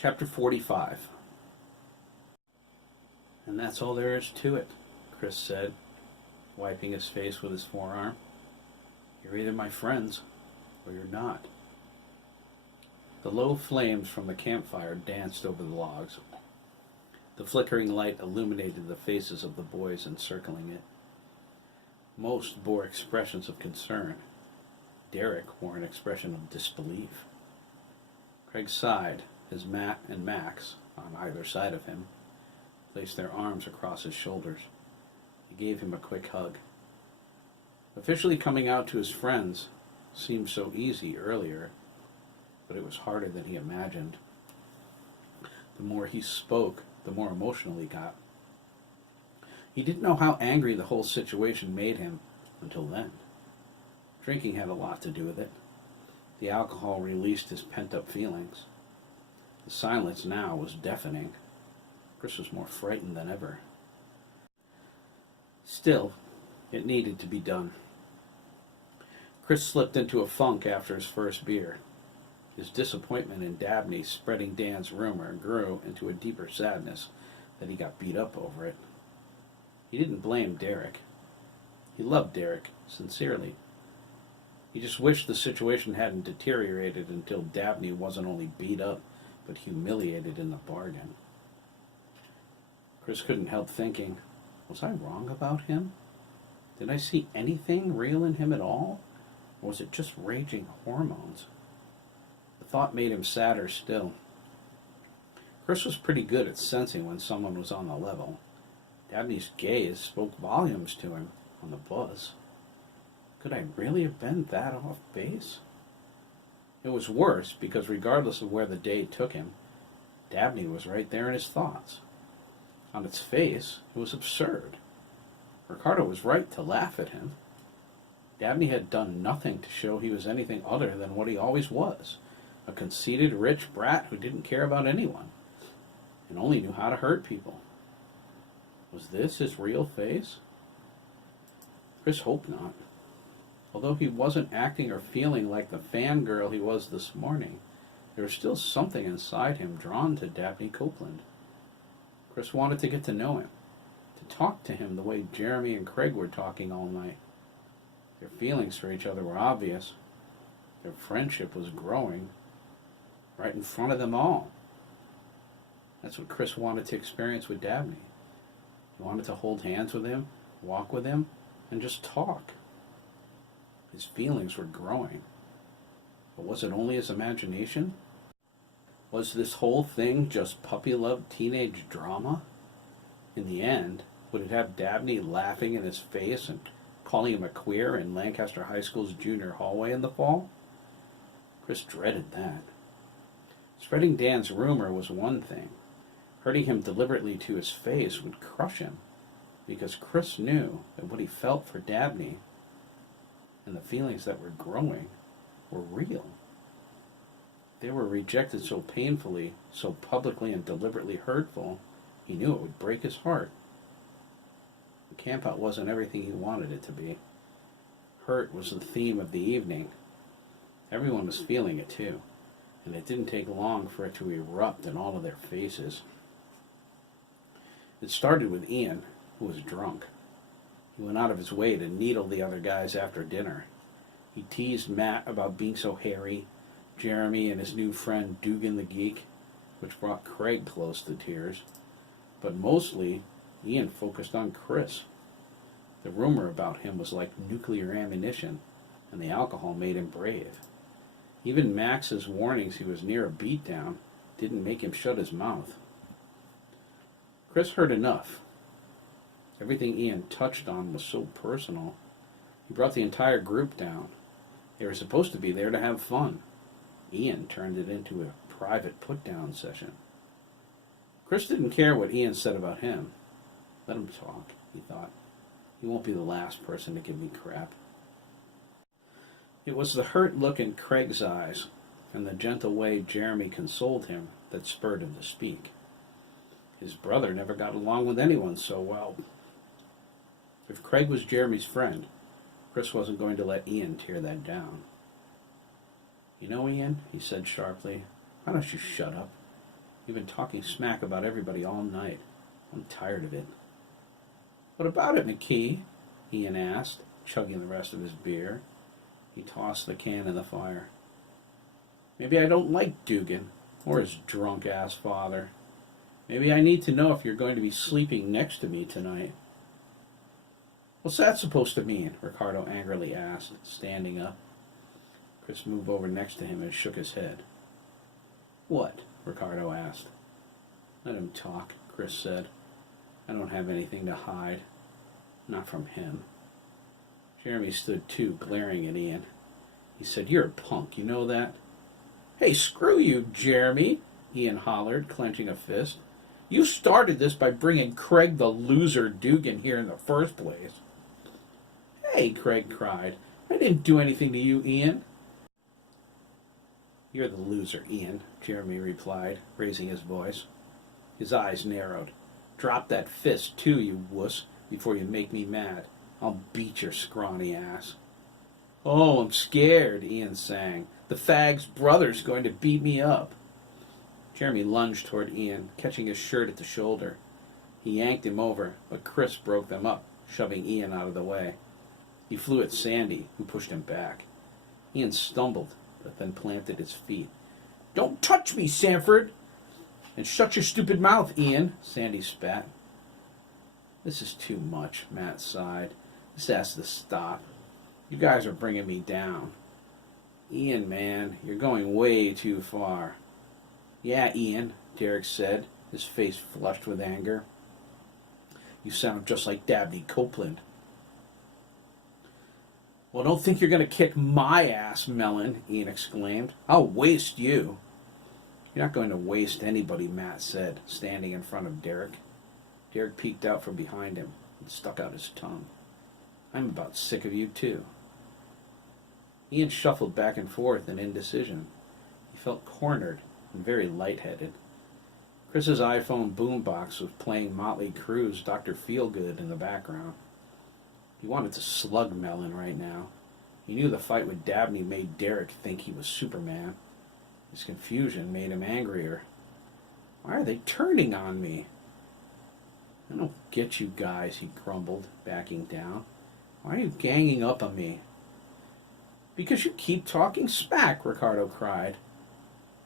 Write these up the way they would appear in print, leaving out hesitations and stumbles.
Chapter 45. "And that's all there is to it," Chris said, wiping his face with his forearm. "You're either my friends, or you're not." The low flames from the campfire danced over the logs. The flickering light illuminated the faces of the boys encircling it. Most bore expressions of concern. Derek wore an expression of disbelief. Craig sighed as Matt and Max, on either side of him, placed their arms across his shoulders. He gave him a quick hug. Officially coming out to his friends seemed so easy earlier, but it was harder than he imagined. The more he spoke, the more emotional he got. He didn't know how angry the whole situation made him until then. Drinking had a lot to do with it. The alcohol released his pent-up feelings. The silence now was deafening. Chris was more frightened than ever. Still, it needed to be done. Chris slipped into a funk after his first beer. His disappointment in Dabney spreading Dan's rumor grew into a deeper sadness that he got beat up over it. He didn't blame Derek. He loved Derek, sincerely. He just wished the situation hadn't deteriorated until Dabney wasn't only beat up, but humiliated in the bargain. Chris couldn't help thinking, was I wrong about him? Did I see anything real in him at all? Or was it just raging hormones? The thought made him sadder still. Chris was pretty good at sensing when someone was on the level. Dabney's gaze spoke volumes to him on the bus. Could I really have been that off base? It was worse because regardless of where the day took him, Dabney was right there in his thoughts. On its face, it was absurd. Ricardo was right to laugh at him. Dabney had done nothing to show he was anything other than what he always was, a conceited, rich brat who didn't care about anyone, and only knew how to hurt people. Was this his real face? Chris hoped not. Although he wasn't acting or feeling like the fangirl he was this morning, there was still something inside him drawn to Dabney Copeland. Chris wanted to get to know him, to talk to him the way Jeremy and Craig were talking all night. Their feelings for each other were obvious. Their friendship was growing right in front of them all. That's what Chris wanted to experience with Dabney. He wanted to hold hands with him, walk with him, and just talk. His feelings were growing. But was it only his imagination? Was this whole thing just puppy-love teenage drama? In the end, would it have Dabney laughing in his face and calling him a queer in Lancaster High School's junior hallway in the fall? Chris dreaded that. Spreading Dan's rumor was one thing. Hurting him deliberately to his face would crush him, because Chris knew that what he felt for Dabney and the feelings that were growing were real. They were rejected so painfully, so publicly and deliberately hurtful, he knew it would break his heart. The campout wasn't everything he wanted it to be. Hurt was the theme of the evening. Everyone was feeling it too, and it didn't take long for it to erupt in all of their faces. It started with Ian, who was drunk. He went out of his way to needle the other guys after dinner. He teased Matt about being so hairy, Jeremy and his new friend Dougan the Geek, which brought Craig close to tears. But mostly, Ian focused on Chris. The rumor about him was like nuclear ammunition, and the alcohol made him brave. Even Max's warnings he was near a beatdown didn't make him shut his mouth. Chris heard enough. Everything Ian touched on was so personal. He brought the entire group down. They were supposed to be there to have fun. Ian turned it into a private put-down session. Chris didn't care what Ian said about him. Let him talk, he thought. He won't be the last person to give me crap. It was the hurt look in Craig's eyes and the gentle way Jeremy consoled him that spurred him to speak. His brother never got along with anyone so well. If Craig was Jeremy's friend, Chris wasn't going to let Ian tear that down. "You know, Ian," he said sharply, "why don't you shut up? You've been talking smack about everybody all night. I'm tired of it. What about it, McKee? Ian asked, chugging the rest of his beer. He tossed the can in the fire. Maybe I don't like Dougan, or his drunk-ass father. Maybe I need to know if you're going to be sleeping next to me tonight. What's that supposed to mean? Ricardo angrily asked, standing up. Chris moved over next to him and shook his head. What? Ricardo asked. Let him talk, Chris said. I don't have anything to hide. Not from him. Jeremy stood too, glaring at Ian. He said, You're a punk, you know that? Hey, screw you, Jeremy, Ian hollered, clenching a fist. You started this by bringing Craig the loser Dougan here in the first place. Hey, Craig cried. I didn't do anything to you, Ian. You're the loser, Ian, Jeremy replied, raising his voice. His eyes narrowed. Drop that fist, too, you wuss, before you make me mad. I'll beat your scrawny ass. Oh, I'm scared, Ian sang. The fag's brother's going to beat me up. Jeremy lunged toward Ian, catching his shirt at the shoulder. He yanked him over, but Chris broke them up, shoving Ian out of the way. He flew at Sandy, who pushed him back. Ian stumbled, but then planted his feet. Don't touch me, Sanford! And shut your stupid mouth, Ian, Sandy spat. This is too much, Matt sighed. This has to stop. You guys are bringing me down. Ian, man, you're going way too far. Yeah, Ian, Derek said, his face flushed with anger. You sound just like Dabney Copeland. Well, don't think you're going to kick my ass, Melon, Ian exclaimed. I'll waste you. You're not going to waste anybody, Matt said, standing in front of Derek. Derek peeked out from behind him and stuck out his tongue. I'm about sick of you, too. Ian shuffled back and forth in indecision. He felt cornered and very lightheaded. Chris's iPhone boombox was playing Motley Crue's Dr. Feelgood in the background. He wanted to slug Melon right now. He knew the fight with Dabney made Derek think he was Superman. His confusion made him angrier. Why are they turning on me? I don't get you guys, he grumbled, backing down. Why are you ganging up on me? Because you keep talking smack, Ricardo cried.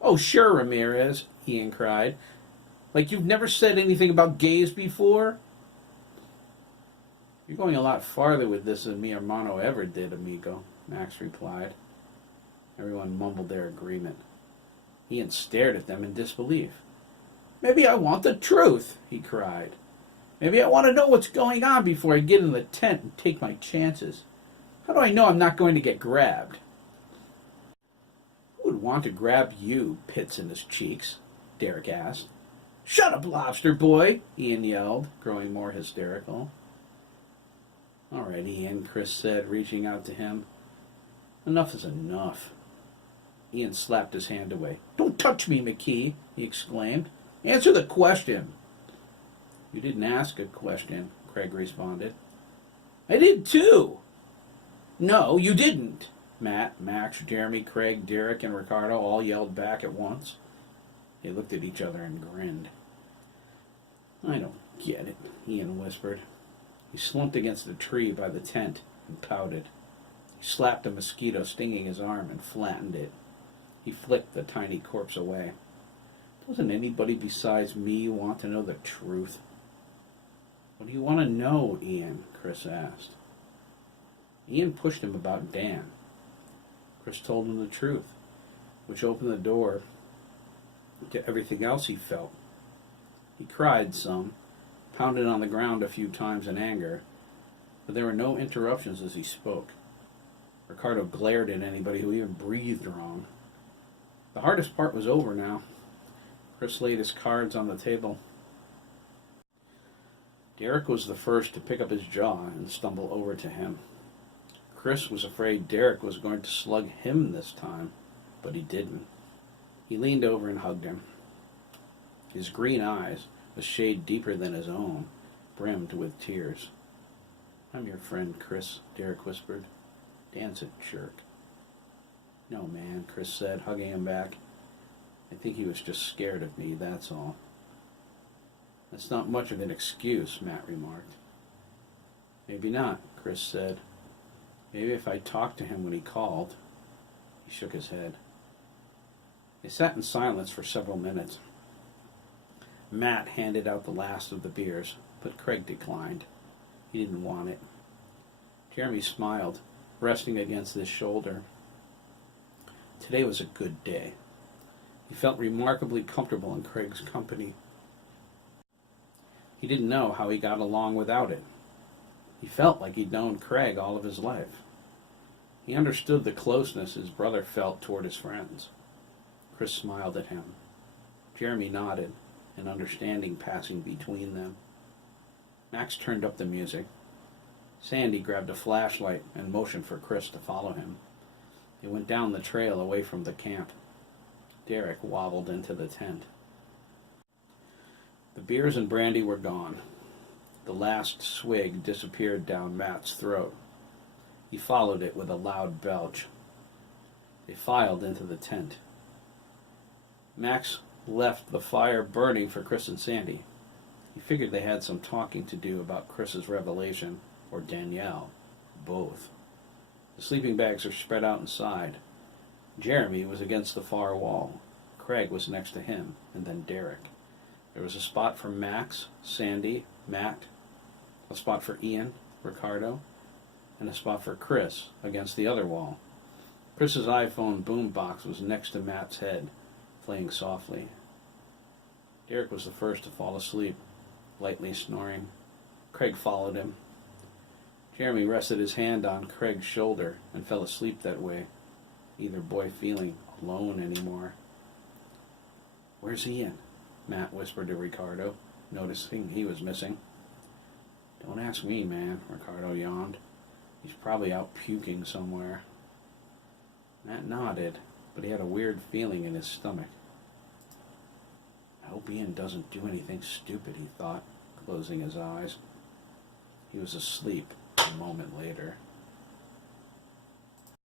Oh, sure, Ramirez, Ian cried. Like you've never said anything about gays before? You're going a lot farther with this than mi hermano ever did, amigo, Max replied. Everyone mumbled their agreement. Ian stared at them in disbelief. Maybe I want the truth, he cried. Maybe I want to know what's going on before I get in the tent and take my chances. How do I know I'm not going to get grabbed? Who would want to grab you, pits in his cheeks? Derek asked. Shut up, lobster boy, Ian yelled, growing more hysterical. All right, Ian, Chris said, reaching out to him. Enough is enough. Ian slapped his hand away. Don't touch me, McKee, he exclaimed. Answer the question. You didn't ask a question, Craig responded. I did too. No, you didn't. Matt, Max, Jeremy, Craig, Derek, and Ricardo all yelled back at once. They looked at each other and grinned. I don't get it, Ian whispered. He slumped against a tree by the tent and pouted. He slapped a mosquito stinging his arm and flattened it. He flicked the tiny corpse away. Doesn't anybody besides me want to know the truth? What do you want to know, Ian? Chris asked. Ian pushed him about Dan. Chris told him the truth, which opened the door to everything else he felt. He cried some, pounded on the ground a few times in anger, but there were no interruptions as he spoke. Ricardo glared at anybody who even breathed wrong. The hardest part was over now. Chris laid his cards on the table. Derek was the first to pick up his jaw and stumble over to him. Chris was afraid Derek was going to slug him this time, but he didn't. He leaned over and hugged him. His green eyes, a shade deeper than his own, brimmed with tears. I'm your friend, Chris, Derek whispered. Dan's a jerk. No, man, Chris said, hugging him back. I think he was just scared of me, that's all. That's not much of an excuse, Matt remarked. Maybe not, Chris said. Maybe if I talked to him when he called. He shook his head. They sat in silence for several minutes. Matt handed out the last of the beers, but Craig declined. He didn't want it. Jeremy smiled, resting against his shoulder. Today was a good day. He felt remarkably comfortable in Craig's company. He didn't know how he got along without it. He felt like he'd known Craig all of his life. He understood the closeness his brother felt toward his friends. Chris smiled at him. Jeremy nodded, an understanding passing between them. Max turned up the music. Sandy grabbed a flashlight and motioned for Chris to follow him. They went down the trail away from the camp. Derek wobbled into the tent. The beers and brandy were gone. The last swig disappeared down Matt's throat. He followed it with a loud belch. They filed into the tent. Max left the fire burning for Chris and Sandy. He figured they had some talking to do about Chris's revelation, or Danielle, both. The sleeping bags were spread out inside. Jeremy was against the far wall. Craig was next to him, and then Derek. There was a spot for Max, Sandy, Matt, a spot for Ian, Ricardo, and a spot for Chris against the other wall. Chris's iPhone boombox was next to Matt's head, playing softly. Derek was the first to fall asleep, lightly snoring. Craig followed him. Jeremy rested his hand on Craig's shoulder and fell asleep that way, neither boy feeling alone anymore. "Where's Ian?" Matt whispered to Ricardo, noticing he was missing. "Don't ask me, man," Ricardo yawned. "He's probably out puking somewhere." Matt nodded, but he had a weird feeling in his stomach. "I hope Ian doesn't do anything stupid," he thought, closing his eyes. He was asleep a moment later.